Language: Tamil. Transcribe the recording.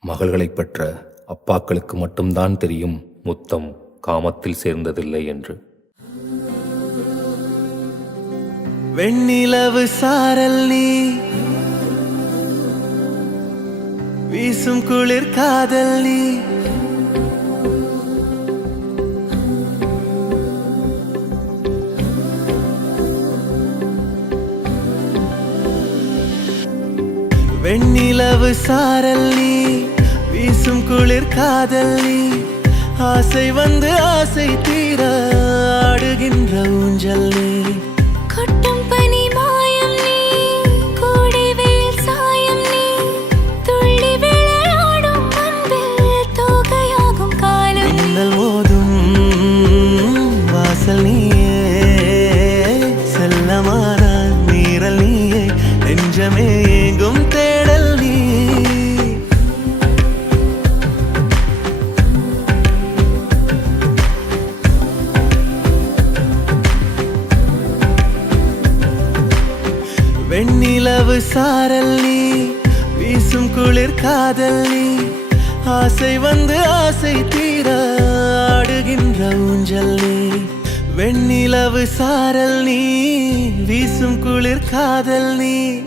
மகள்களைப் பெற்ற அப்பாக்களுக்கு மட்டும்தான் தெரியும் முத்தம் காமத்தில் சேர்ந்ததில்லை என்று. வெண்ணிலவு சாரல் நீ, வீசும் குளிர் காதல் நீ, வெண்ணிலவு சாரல் நீ, வீசும் குளிர் காதல் நீ, ஆசை வந்து ஆசை தீர ஆடுகின்ற ஊஞ்சல் நீ, கொட்டும் பனி மாயம் நீ, கோடை வெயில் சாயம் நீ, துள்ளி விளையாடும் அன்பில் தோகையாகும் காலம் நீ. மின்னல் மோதும் வாசல் நீயே, செல்லமான நீரல் நீயே, நெஞ்சமே எங்கும் தேடல் நீ. வெண்ணிலவு சாரல் நீ, வீசும் குளிர் காதல் நீ, ஆசை வந்து ஆசை தீர ஆடுகின்ற ஊஞ்சல் நீ, வெண்ணிலவு சாரல் நீ, வீசும் குளிர் காதல் நீ.